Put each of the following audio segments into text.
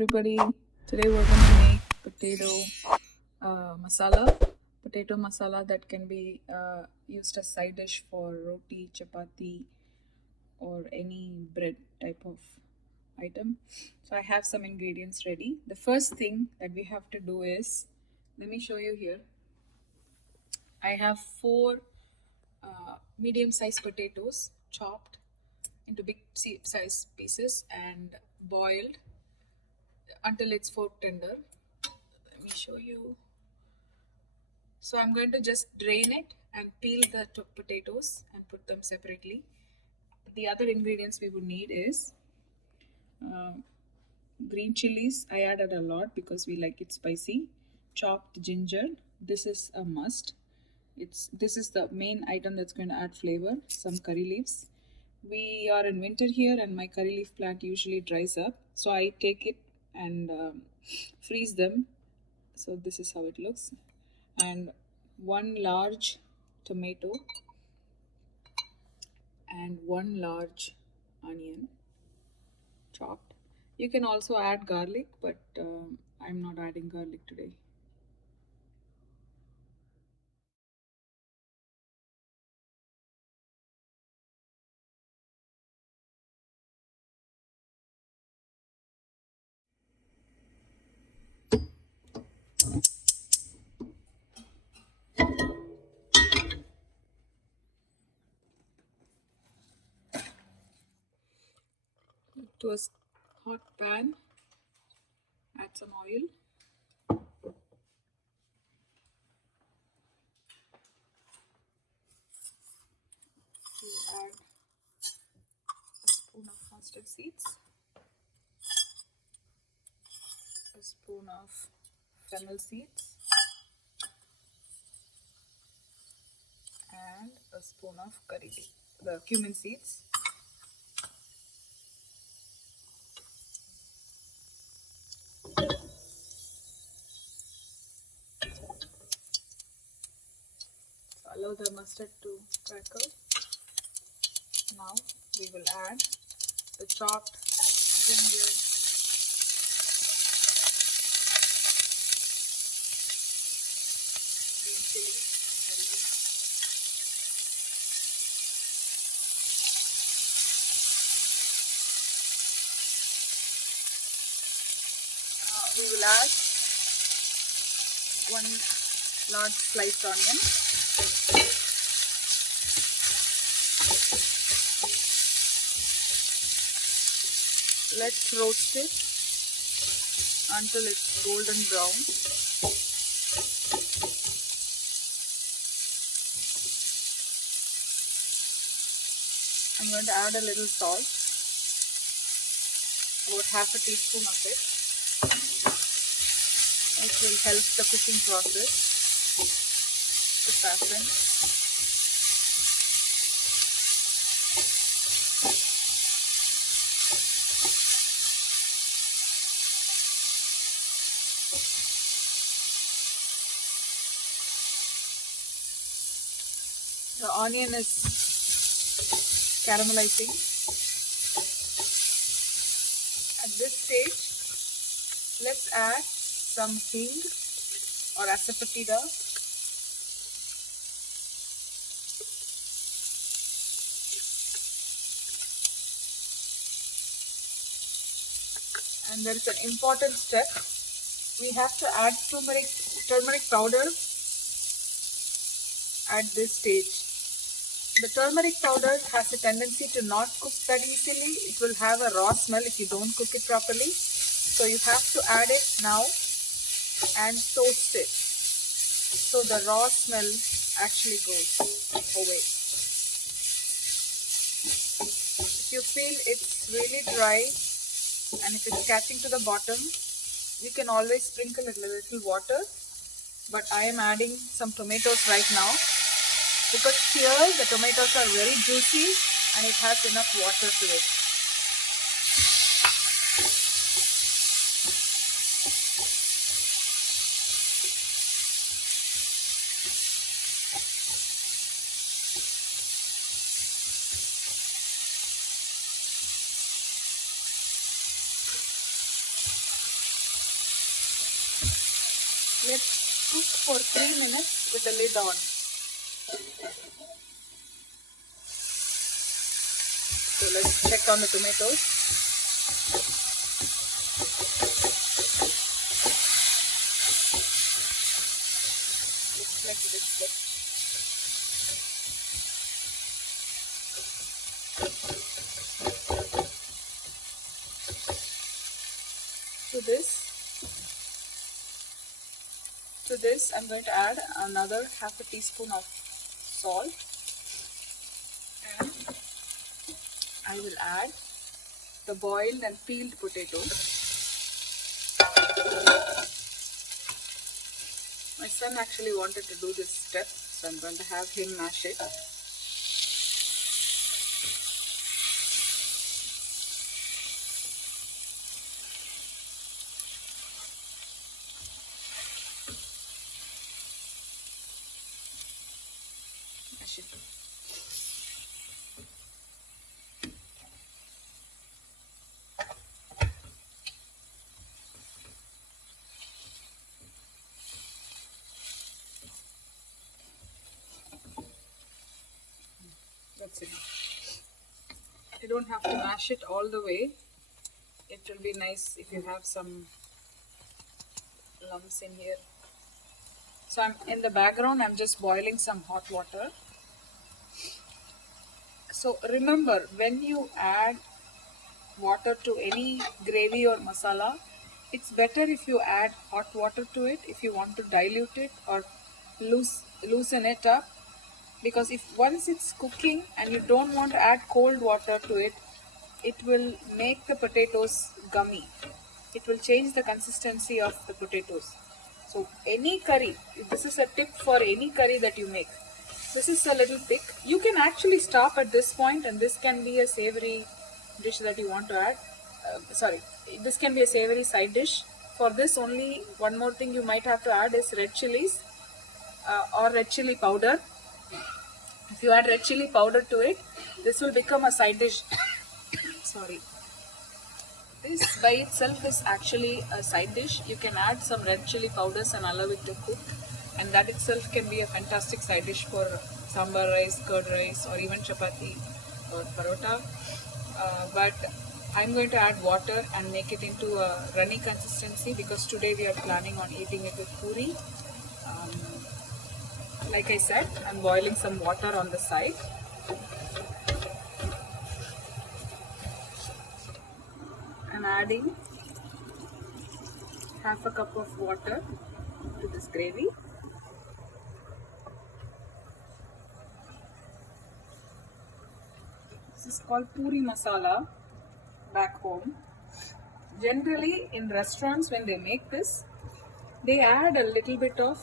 everybody. Today we're going to make potato masala. Potato masala that can be used as side dish for roti, chapati, or any bread type of item. So I have some ingredients ready. The first thing that we have to do is, let me show you here. I have four medium-sized potatoes chopped into big size pieces and boiled until it's fork tender. Let me show you. So I'm going to just drain it and peel the potatoes and put them separately. The other ingredients we would need is uh, green chilies. I added a lot because we like it spicy. Chopped ginger. This is a must. This is the main item that's going to add flavor. Some curry leaves. We are in winter here and my curry leaf plant usually dries up. So I take it and freeze them. So this is how it looks. And one large tomato and one large onion chopped. You can also add garlic, but I'm not adding garlic today. To a hot pan, add some oil. You add a spoon of mustard seeds, a spoon of fennel seeds, and a spoon of the cumin seeds. Allow the mustard to crackle. Now we will add the chopped ginger, green chilies, and curry leaves. We will add one large sliced onion. Let's roast it until it's golden brown. I'm going to add a little salt, about half a teaspoon of it. It will help the cooking process to fasten. The onion is caramelizing. At this stage, let's add some hing or asafoetida. And there is an important step. We have to add turmeric powder at this stage. The turmeric powder has a tendency to not cook that easily. It will have a raw smell if you don't cook it properly. So you have to add it now and toast it so the raw smell actually goes away. If you feel it's really dry and if it's catching to the bottom, you can always sprinkle a little water. But I am adding some tomatoes right now because here the tomatoes are very juicy and it has enough water to it. Let's cook for 3 minutes with the lid on. So let's check on the tomatoes. Looks like it is cooked. To this I'm going to add another half a teaspoon of salt, and I will add the boiled and peeled potatoes. My son actually wanted to do this step, so I'm going to have him mash it. Mash it. That's it. You don't have to mash it all the way. It will be nice if you have some lumps in here. So I'm in the background, I'm just boiling some hot water. So remember, when you add water to any gravy or masala, it's better if you add hot water to it if you want to dilute it or loosen it up, because if once it's cooking and you don't want to add cold water to it, it will make the potatoes gummy. It will change the consistency of the potatoes. So any curry, this is a tip for any curry that you make. This is a little thick. You can actually stop at this point, and this can be a savory dish that you want to add. This can be a savory side dish. For this, only one more thing you might have to add is red chilies or red chili powder. If you add red chili powder to it, this will become a side dish. Sorry. This by itself is actually a side dish. You can add some red chili powders and allow it to cook, and that itself can be a fantastic side dish for sambar rice, curd rice, or even chapati or parota. But I'm going to add water and make it into a runny consistency, because today we are planning on eating it with puri. Like I said, I'm boiling some water on the side. I'm adding half a cup of water to this gravy. This is called puri masala back home. Generally in restaurants, when they make this, they add a little bit of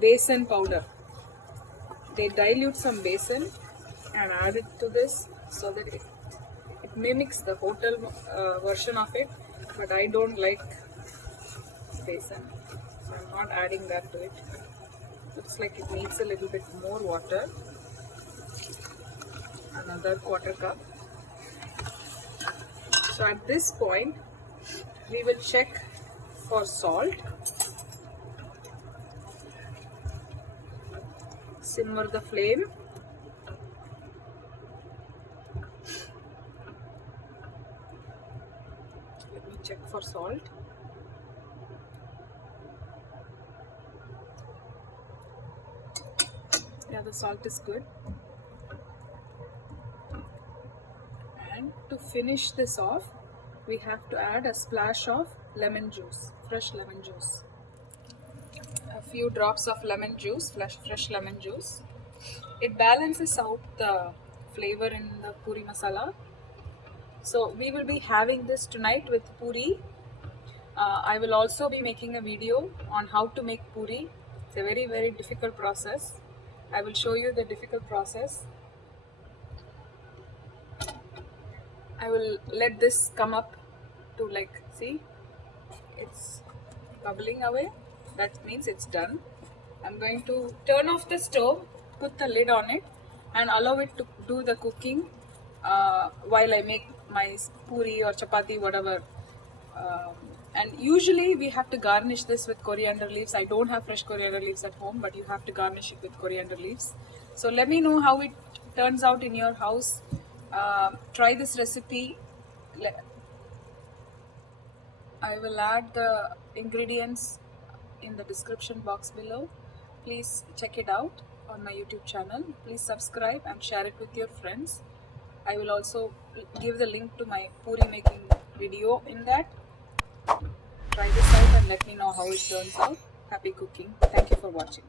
besan powder. They dilute some besan and add it to this so that it mimics the hotel version of it, but I don't like besan, so I'm not adding that to it. Looks like it needs a little bit more water. Another quarter cup. So at this point, we will check for salt. Simmer the flame. Let me check for salt. Yeah, the salt is good. And to finish this off, we have to add a splash of lemon juice, fresh lemon juice. A few drops of lemon juice, fresh lemon juice. It balances out the flavor in the puri masala. So we will be having this tonight with puri. I will also be making a video on how to make puri. It's a very, very difficult process. I will show you the difficult process. I will let this come up to, like, see, it's bubbling away. That means it's done. I'm going to turn off the stove, put the lid on it, and allow it to do the cooking while I make my puri or chapati, whatever And usually we have to garnish this with coriander leaves. I don't have fresh coriander leaves at home, but you have to garnish it with coriander leaves. So let me know how it turns out in your house. Try this recipe. I will add the ingredients in the description box below. Please check it out on my YouTube channel. Please subscribe and share it with your friends. I will also give the link to my puri making video in that. Try this out and let me know how it turns out. Happy cooking. Thank you for watching.